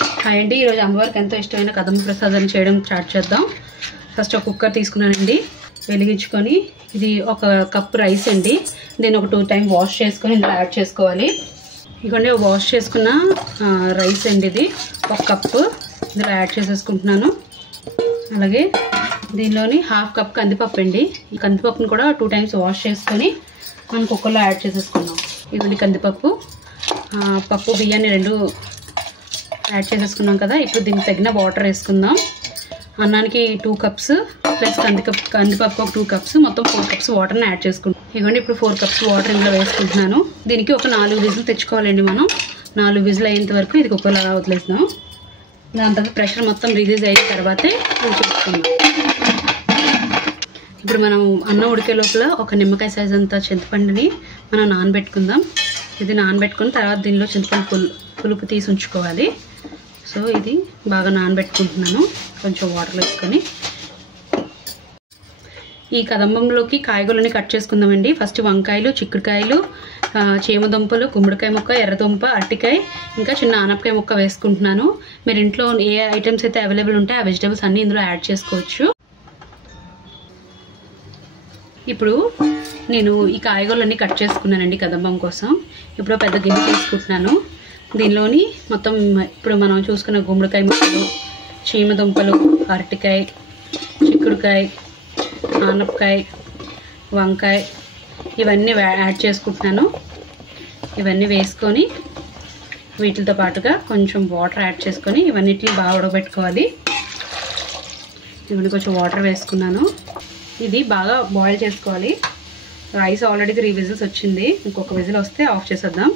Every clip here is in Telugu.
హాయ్ అండి, ఈరోజు అమ్మవారికి ఎంతో ఇష్టమైన కదంబ ప్రసాదం చేయడం స్టార్ట్ చేద్దాం. ఫస్ట్ ఒక కుక్కర్ తీసుకున్నానండి, వెలిగించుకొని ఇది ఒక కప్ రైస్ అండి. దీన్ని ఒక 2 times వాష్ చేసుకొని ఇందులో యాడ్ చేసుకోవాలి. ఇదిగోండి వాష్ చేసుకున్న రైస్ అండి, ఇది 1 కప్పు ఇందులో యాడ్ చేసేసుకుంటున్నాను. అలాగే దీనిలోని 1/2 కప్ కందిపప్పు అండి. ఈ కందిపప్పుని కూడా 2 times వాష్ చేసుకొని మనం కుక్కర్లో యాడ్ చేసేసుకున్నాం. ఇదిగోండి కందిపప్పు, పప్పు బియ్యాన్ని 2 యాడ్ చేసేసుకున్నాం కదా. ఇప్పుడు దీనికి తగిన వాటర్ వేసుకుందాం. అన్నానికి 2 cups ప్లస్ కందిపప్పు ఒక 2 cups, మొత్తం 4 cups వాటర్ని యాడ్ చేసుకుంటాం. ఇవ్వండి ఇప్పుడు 4 cups వాటర్ ఇందులో వేసుకుంటున్నాను. దీనికి ఒక 4 విజిల్ తెచ్చుకోవాలండి. మనం 4 విజిల్ అయ్యేంత వరకు ఇది కుక్కర్లో అలా వదిలేస్తాం. దాని తర్వాత ప్రెషర్ మొత్తం రిలీజ్ అయిన తర్వాతే చేసుకుందాం. ఇప్పుడు మనం అన్నం ఉడికే లోపల ఒక నిమ్మకాయ సైజ్ అంతా చింతపండుని మనం నానబెట్టుకుందాం. ఇది నానబెట్టుకుని తర్వాత దీనిలో చింతపండు పులుపు తీసి ఉంచుకోవాలి. సో ఇది బాగా నానబెట్టుకుంటున్నాను కొంచెం వాటర్ వేసుకొని. ఈ కదంబంలోకి కాయగూరలని కట్ చేసుకుందామండి. ఫస్ట్ వంకాయలు, చిక్కుడుకాయలు, చీమదుంపలు, గుమ్మడికాయ ముక్క, ఎర్రదుంప, అరటికాయ, ఇంకా చిన్న ఆనపకాయ ముక్క వేసుకుంటున్నాను. మీరు ఇంట్లో ఏ ఐటమ్స్ అయితే అవైలబుల్ ఉంటాయి ఆ వెజిటేబుల్స్ అన్నీ ఇందులో యాడ్ చేసుకోవచ్చు. ఇప్పుడు నేను ఈ కాయగూరలన్నీ కట్ చేసుకున్నానండి కదంబం కోసం. ఇప్పుడు పెద్ద గిన్నె తీసుకుంటున్నాను. దీనిలోని మొత్తం ఇప్పుడు మనం చూసుకున్న గుమ్మడికాయ ముక్కలు, చీమదుంపలు, అరటికాయ, చిక్కుడుకాయ, ఆనపకాయ, వంకాయ ఇవన్నీ యాడ్ చేసుకుంటున్నాను. ఇవన్నీ వేసుకొని వీటితో పాటుగా కొంచెం వాటర్ యాడ్ చేసుకొని ఇవన్నిటిని బాగా ఉడకబెట్టుకోవాలి. ఇవన్నీ కొంచెం వాటర్ వేసుకున్నాను. ఇది బాగా బాయిల్ చేసుకోవాలి. రైస్ ఆల్రెడీ 3 విజిల్స్ వచ్చింది. ఇంకొక విజిల్ వస్తే ఆఫ్ చేసేద్దాం.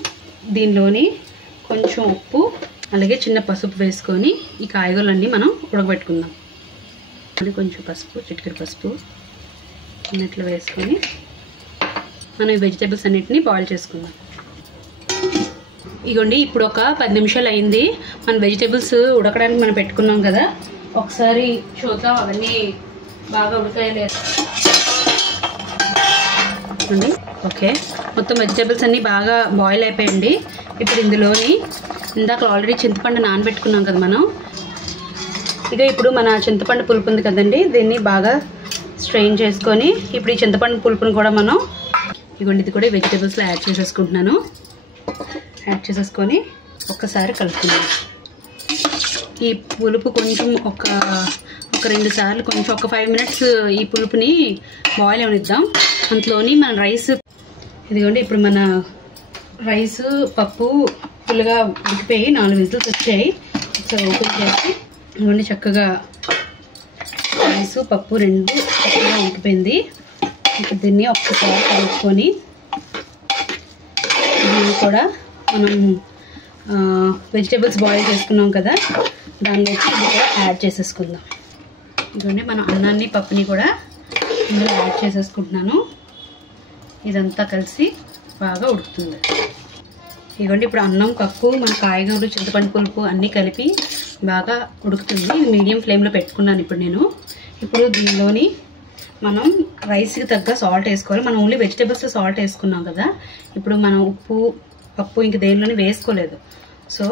దీనిలోని కొంచెం ఉప్పు అలాగే చిన్న పసుపు వేసుకొని ఈ కాయగూరలన్నీ మనం ఉడకబెట్టుకుందాం. అది కొంచెం పసుపు, చిటికెడు పసుపు అన్నిట్లో వేసుకొని మనం ఈ వెజిటేబుల్స్ అన్నిటిని బాయిల్ చేసుకుందాం. ఇగోండి ఇప్పుడు ఒక 10 నిమిషాలు అయింది. మన వెజిటేబుల్స్ ఉడకడానికి మనం పెట్టుకున్నాం కదా, ఒకసారి చూద్దాం అవన్నీ బాగా ఉడకాయలేదు. ఓకే, మొత్తం వెజిటేబుల్స్ అన్నీ బాగా బాయిల్ అయిపోయండి. ఇప్పుడు ఇందులోని ఇందాక ఆల్రెడీ చింతపండు నానబెట్టుకున్నాం కదా మనం. ఇప్పుడు మన చింతపండు పులుపు ఉంది కదండి, దీన్ని బాగా స్ట్రెయిన్ చేసుకొని ఇప్పుడు ఈ చింతపండు పులుపుని కూడా మనం ఇది కూడా వెజిటేబుల్స్లో యాడ్ చేసేసుకుంటున్నాను. యాడ్ చేసేసుకొని ఒక్కసారి కలుపుకుందాం. ఈ పులుపు కొంచెం ఒక 2 సార్లు కొంచెం ఒక 5 minutes ఈ పులుపుని బాయిల్ అవనిద్దాం. అందులోని మన రైస్ ఇదిగోండి ఇప్పుడు మన రైస్ పప్పు ఫుల్గా ఉడికిపోయి 4 విజిల్స్ వచ్చాయి. ఒకసారి ఓపెన్ చేసి ఇదిగోండి చక్కగా రైసు పప్పు 2 చక్కగా ఉడికిపోయింది. ఇప్పుడు దీన్ని ఒక్కసారి కలుపుకొని దీన్ని కూడా మనం వెజిటేబుల్స్ బాయిల్ చేసుకున్నాం కదా దానిలోకి ఇది కూడా యాడ్ చేసేసుకుందాం. ఇదిగోండి మనం అన్నాన్ని పప్పుని కూడా ఇందులో యాడ్ చేసేసుకుంటున్నాను. ఇదంతా కలిసి బాగా ఉడుకుతుంది. ఇదిగోండి ఇప్పుడు అన్నం, పప్పు, మన కాయగూరలు, చింతపండు పులుపు అన్నీ కలిపి బాగా ఉడుకుతుంది. ఇది మీడియం ఫ్లేమ్లో పెట్టుకున్నాను ఇప్పుడు నేను. ఇప్పుడు దీనిలోని మనం రైస్కి తగ్గ సాల్ట్ వేసుకోవాలి. మనం ఓన్లీ వెజిటేబుల్స్ సాల్ట్ వేసుకున్నాం కదా, ఇప్పుడు మనం ఉప్పు, పప్పు ఇంక దేనిలోని వేసుకోలేదు. సో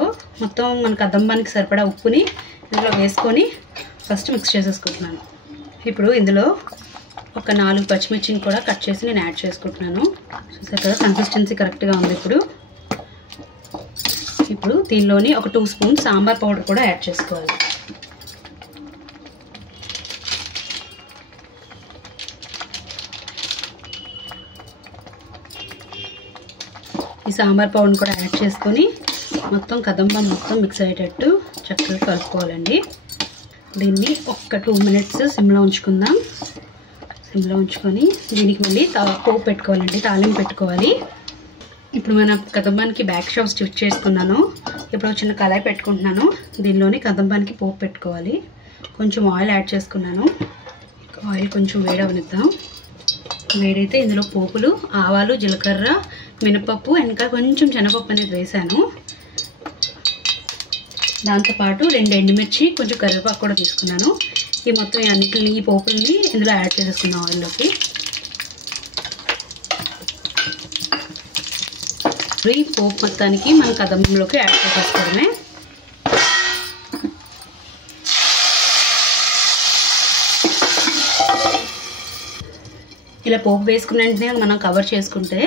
మొత్తం మన కదంబానికి సరిపడా ఉప్పుని ఇందులో వేసుకొని ఫస్ట్ మిక్స్ చేసేసుకుంటున్నాను. ఇప్పుడు ఇందులో ఒక 4 పచ్చిమిర్చిని కూడా కట్ చేసి నేను యాడ్ చేసుకుంటున్నాను. చూసారు కదా కన్సిస్టెన్సీ కరెక్ట్గా ఉంది. ఇప్పుడు దీనిలోని ఒక 2 స్పూన్స్ సాంబార్ పౌడర్ కూడా యాడ్ చేసుకోవాలి. ఈ సాంబార్ పౌడర్ని కూడా యాడ్ చేసుకొని మొత్తం కదంబం మొత్తం మిక్స్ అయ్యేటట్టు చక్కగా కలుపుకోవాలండి. దీన్ని ఒక 2 minutes సిమ్లో ఉంచుకుందాం. సిమ్లో ఉంచుకొని దీనికి మళ్ళీ పోపు పెట్టుకోవాలండి, తాలింపు పెట్టుకోవాలి. ఇప్పుడు మన కదంబానికి బ్యాక్ స్టవ్ స్టిచ్ చేసుకున్నాను. ఇప్పుడు చిన్న కళాయి పెట్టుకుంటున్నాను. దీనిలోని కదంబానికి పోపు పెట్టుకోవాలి. కొంచెం ఆయిల్ యాడ్ చేసుకున్నాను. ఆయిల్ కొంచెం వేడవనిద్దాం. వేడైతే ఇందులో పోపులు, ఆవాలు, జీలకర్ర, మినపప్పు, ఇంకా కొంచెం శనగపప్పు అనేది వేసాను. దాంతోపాటు 2 ఎండుమిర్చి, కొంచెం కరివేపాకు కూడా తీసుకున్నాను. ఈ మొత్తం అన్నిటిని ఈ పోపుల్ని ఇందులో యాడ్ చేసేసుకున్నాం ఆయిల్లోకి. ఈ పోపు మొత్తానికి మన కదంబంలోకి యాడ్ చేసేసుకోవడమే. ఇలా పోపు వేసుకున్న వెంటనే మనం కవర్ చేసుకుంటే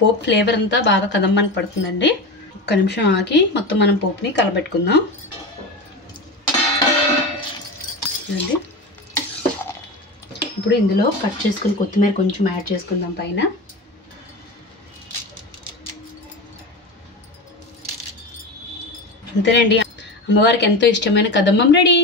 పోపు ఫ్లేవర్ అంతా బాగా కదమ్మని పడుతుందండి. ఒక్క నిమిషం ఆగి మొత్తం మనం పోపుని కలబెట్టుకుందాం. ఇప్పుడు ఇందులో కట్ చేసుకుని కొత్తిమీర కొంచెం యాడ్ చేసుకుందాం పైన. అంతేనండి, అమ్మవారికి ఎంతో ఇష్టమైన కదమ్మం రెడీ.